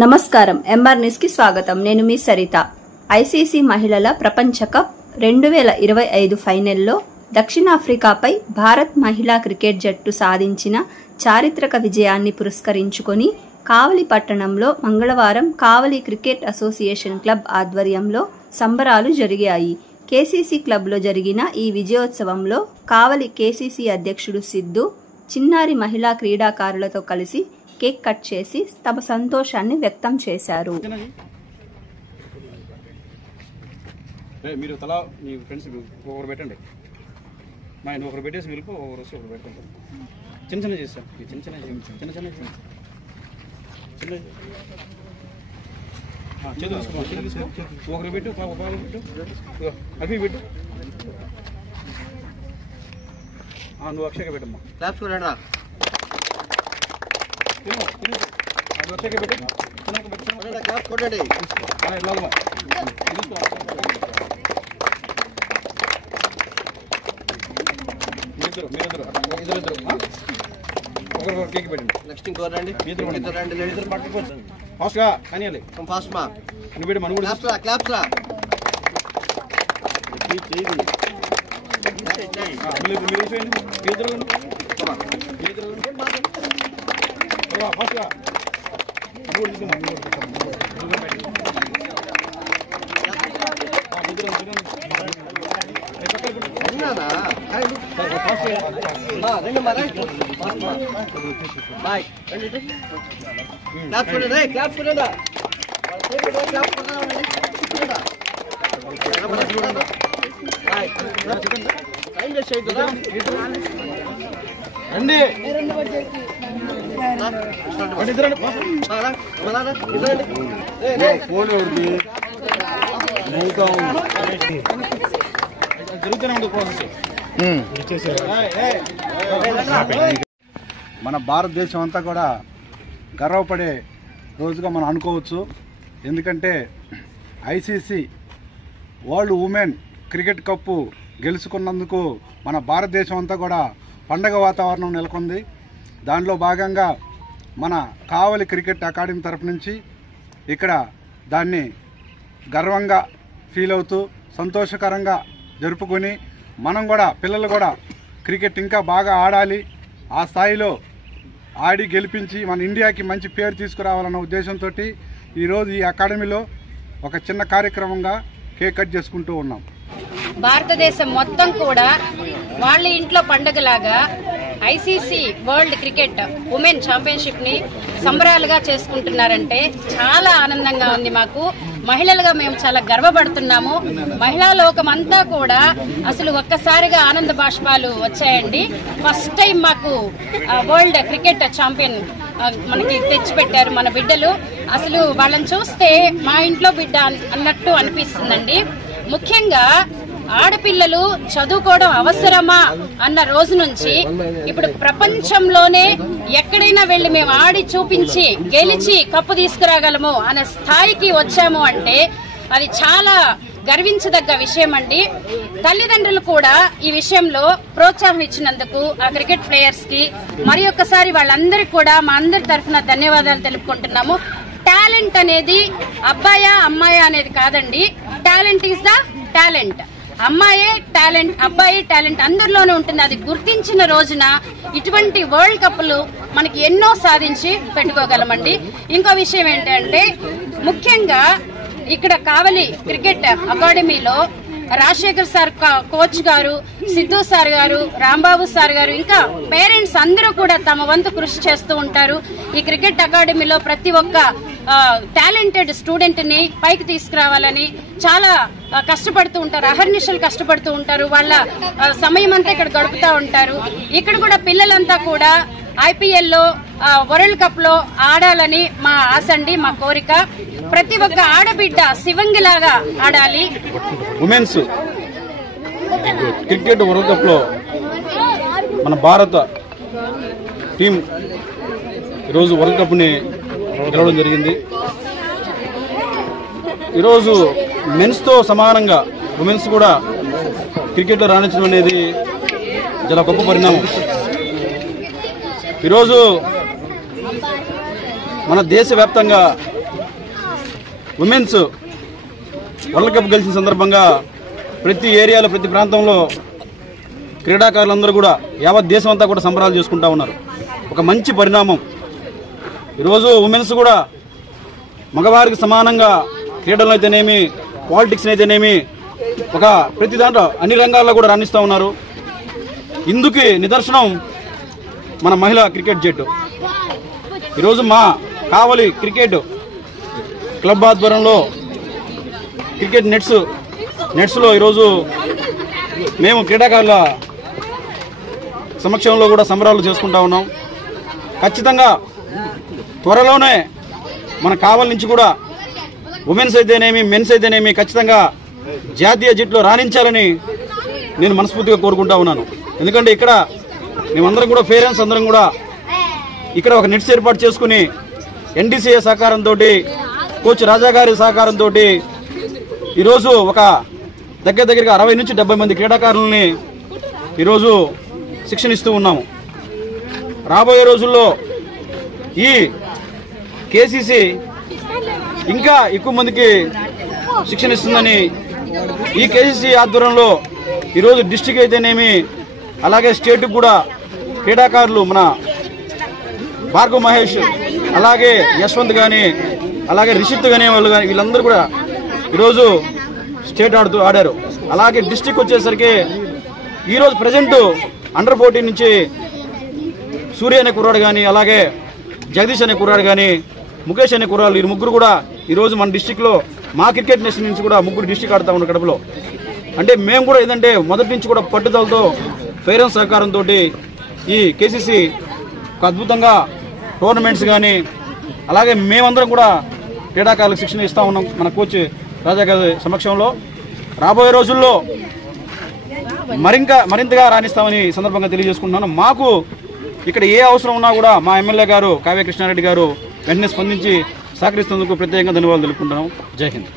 నమస్కారం MR news కి స్వాగతం. నేను మీ సరిత. ఐసీసీ మహిళల ప్రపంచ కప్ 2025 ఫైనల్లో దక్షిణాఫ్రికాపై భారత్ మహిళా క్రికెట్ జట్టు సాధించిన చారిత్రక విజయాన్ని పురస్కరించుకొని కావలి పట్టణంలో మంగళవారం కావలి క్రికెట్ అసోసియేషన్ క్లబ్ ఆధ్వర్యంలో సంబరాలు జరిగాయి. కేసీసీ క్లబ్లో జరిగిన ఈ విజయోత్సవంలో కావలి కేసీసీ అధ్యక్షుడు సిద్ధు చిన్నారి మహిళా క్రీడాకారులతో కలిసి కేక్ కట్ చేసి తమ సంతోషాన్ని వ్యక్తం చేశారు. మీరు తలా మీ ఫ్రెండ్స్ ఒకరు పెట్టండి, మా ఆయన ఒకరు పెట్టేసి మీరు ఒకరు వచ్చి ఒకరు పెట్టుకుంటారు. చిన్న చిన్న చేస్తాం, చిన్న చిన్న చిన్న చిన్న చిన్న చేతులు తీసుకో, చేతులు తీసుకో, ఒకరు పెట్టు, ఒక పెట్టు, అవి పెట్టు. నువ్వు అక్షయగా పెట్టమ్మా. క్లాప్స్ కొట్టండి. అక్షయగా పెట్టు, క్లాప్స్ కొట్టండి. ఒకరు కేక్ పెట్టండి. నెక్స్ట్ ఇంకోరండి. ఇద్దరు పట్టుకోవచ్చు ఫాస్ట్గా కానీ ఫాస్ట్ మా నువ్వు పెట్టి మనం కూడా క్లాప్స్ రా. ఫాస్ట్గా రండి. జరుగుతూనే ఉంది ప్రాసెస్. మన భారతదేశం అంతా కూడా గర్వపడే రోజుగా మనం అనుకోవచ్చు. ఎందుకంటే ICC world women cricket cup గెలుచుకున్నందుకు మన భారతదేశం అంతా కూడా పండగ వాతావరణం నెలకొంది. దానిలో భాగంగా మన కావలి క్రికెట్ అకాడమీ తరపు నుంచి ఇక్కడ దాన్ని గర్వంగా ఫీల్ అవుతూ సంతోషకరంగా జరుపుకొని మనం కూడా పిల్లలు కూడా క్రికెట్ ఇంకా బాగా ఆడాలి, ఆ స్థాయిలో ఆడి గెలిపించి మన ఇండియాకి మంచి పేరు తీసుకురావాలన్న ఉద్దేశంతో ఈరోజు ఈ అకాడమీలో ఒక చిన్న కార్యక్రమంగా కేక్ కట్ చేసుకుంటూ ఉన్నాం. భారతదేశం మొత్తం కూడా వాళ్ళ ఇంట్లో పండుగలాగా ICC world cricket women championship ని సంబరాలుగా చేసుకుంటున్నారంటే చాలా ఆనందంగా ఉంది. మాకు మహిళలుగా మేము చాలా గర్వపడుతున్నాము. మహిళా లోకం అంతా కూడా అసలు ఒక్కసారిగా ఆనంద బాష్పాలు వచ్చాయండి. ఫస్ట్ టైం మాకు వరల్డ్ క్రికెట్ ఛాంపియన్ మనకి తెచ్చిపెట్టారు మన బిడ్డలు. అసలు వాళ్ళని చూస్తే మా ఇంట్లో బిడ్డ అన్నట్టు అనిపిస్తుందండి. ముఖ్యంగా ఆడపిల్లలు చదువుకోవడం అవసరమా అన్న రోజు నుంచి ఇప్పుడు ప్రపంచంలోనే ఎక్కడైనా వెళ్లి మేము ఆడి చూపించి గెలిచి కప్పు తీసుకురాగలము అనే స్థాయికి వచ్చాము అంటే అది చాలా గర్వించదగ్గ విషయం అండి. తల్లిదండ్రులు కూడా ఈ విషయంలో ప్రోత్సాహం ఇచ్చినందుకు ఆ క్రికెట్ ప్లేయర్స్ కి మరి ఒక్కసారి వాళ్ళందరికీ కూడా మా అందరి తరఫున ధన్యవాదాలు తెలుపుకుంటున్నాము. టాలెంట్ అనేది అబ్బాయా అమ్మాయా అనేది కాదండి. Talent is the talent. అమ్మాయే టాలెంట్, అబ్బాయి టాలెంట్ అందరిలోనే ఉంటుంది. అది గుర్తించిన రోజున ఇటువంటి వరల్డ్ కప్లు మనకి ఎన్నో సాధించి పెట్టుకోగలమండి. ఇంకో విషయం ఏంటంటే ముఖ్యంగా ఇక్కడ కావలి క్రికెట్ అకాడమీలో రాజశేఖర్ సార్ కోచ్ గారు, సిద్ధు సార్ గారు, రాంబాబు సార్ గారు, ఇంకా పేరెంట్స్ అందరూ కూడా తమ వంతు కృషి చేస్తూ ఉంటారు. ఈ క్రికెట్ అకాడమీలో ప్రతి ఒక్క టాలెంటెడ్ స్టూడెంట్ ని పైకి తీసుకురావాలని చాలా కష్టపడుతూ ఉంటారు. అహర్నిశలు కష్టపడుతూ ఉంటారు. వాళ్ళ సమయం అంతా ఇక్కడ గడుపుతూ ఉంటారు. ఇక్కడ కూడా పిల్లలంతా కూడా ఐపీఎల్ లో వరల్డ్ కప్ లో ఆడాలని మా ఆశ అండి, మా కోరిక. ప్రతి ఒక్క ఆడబిడ్డ శివంగిలాగా ఆడాలి. ఉమెన్స్ క్రికెట్ వరల్డ్ కప్ లో మన భారత టీం ఈరోజు వరల్డ్ కప్ ని గెలవడం జరిగింది. ఈరోజు మెన్స్ తో సమానంగా ఉమెన్స్ కూడా క్రికెట్లో రాణించడం అనేది చాలా గొప్ప పరిణామం. ఈరోజు మన దేశవ్యాప్తంగా ఉమెన్స్ వరల్డ్ కప్ గెలిచిన సందర్భంగా ప్రతి ఏరియాలో ప్రతి ప్రాంతంలో క్రీడాకారులందరూ కూడా యావత్ దేశం అంతా కూడా సంబరాలు చేసుకుంటా ఉన్నారు. ఒక మంచి పరిణామం. ఈరోజు ఉమెన్స్ కూడా మగవారికి సమానంగా క్రీడలు అయితేనేమి, పాలిటిక్స్ అయితేనేమి, ఒక ప్రతి దాంట్లో అన్ని రంగాల్లో కూడా రాణిస్తూ ఉన్నారు. ఇందుకు నిదర్శనం మన మహిళా క్రికెట్ జట్టు. ఈరోజు మా కావలి క్రికెట్ క్లబ్ ఆధ్వర్యంలో క్రికెట్ నెట్స్లో ఈరోజు మేము క్రీడాకారుల సమక్షంలో కూడా సంబరాలు చేసుకుంటా ఉన్నాం. ఖచ్చితంగా త్వరలోనే మన కావలి నుంచి కూడా ఉమెన్స్ అయితేనేమి, మెన్స్ అయితేనేమి ఖచ్చితంగా జాతీయ జట్టులో రాణించాలని నేను మనస్ఫూర్తిగా కోరుకుంటా ఉన్నాను. ఎందుకంటే ఇక్కడ మేమందరం కూడా పేరెంట్స్ అందరం కూడా ఇక్కడ ఒక నెట్స్ ఏర్పాటు చేసుకుని ఎన్డీసీఏ సహకారంతో, కోచ్ రాజా గారి సహకారంతో ఈరోజు ఒక దగ్గరగా 60 నుంచి 70 మంది క్రీడాకారులని ఈరోజు శిక్షణ ఇస్తూ ఉన్నాము. రాబోయే రోజుల్లో ఈ కేసీసీ ఇంకా ఎక్కువ మందికి శిక్షణ ఇస్తుందని, ఈ కేసీసీ ఆధ్వర్యంలో ఈరోజు డిస్ట్రిక్ట్ అయితేనేమి, అలాగే స్టేట్కి కూడా క్రీడాకారులు మన భార్గవ్ మహేష్, అలాగే యశ్వంత్ కానీ, అలాగే రిషిత్ కానీ వాళ్ళు కానీ వీళ్ళందరూ కూడా ఈరోజు స్టేట్ ఆడారు. అలాగే డిస్ట్రిక్ట్ వచ్చేసరికి ఈరోజు ప్రజెంట్ అండర్ 14 నుంచి సూర్య అనే కుర్రాడు కానీ, అలాగే జగదీష్ అనే కుర్రాడు కానీ, ముఖేష్ అనే కుర్రాడు, ఈ ముగ్గురు కూడా ఈరోజు మన డిస్టిక్లో మా క్రికెట్ నేషన్ నుంచి కూడా ముగ్గురు డిస్టిక్ ఆడుతూ ఉన్నారు కడపలో. అంటే మేము కూడా ఏంటంటే మొదటి నుంచి కూడా పట్టుదలతో పేరెంట్స్ సహకారంతో ఈ కేసీసీ ఒక అద్భుతంగా టోర్నమెంట్స్ కానీ, అలాగే మేమందరం కూడా క్రీడాకారులకు శిక్షణ ఇస్తూ ఉన్నాం మన కోచ్ రాజా గారి సమక్షంలో. రాబోయే రోజుల్లో మరింతగా రాణిస్తామని సందర్భంగా తెలియజేసుకుంటున్నాను. మాకు ఇక్కడ ఏ అవసరం ఉన్నా కూడా మా ఎమ్మెల్యే గారు కావ్య కృష్ణారెడ్డి గారు వెంటనే స్పందించి సహకరిస్తున్నందుకు ప్రత్యేకంగా ధన్యవాదాలు తెలుపుకుంటున్నాం. జై హింద్.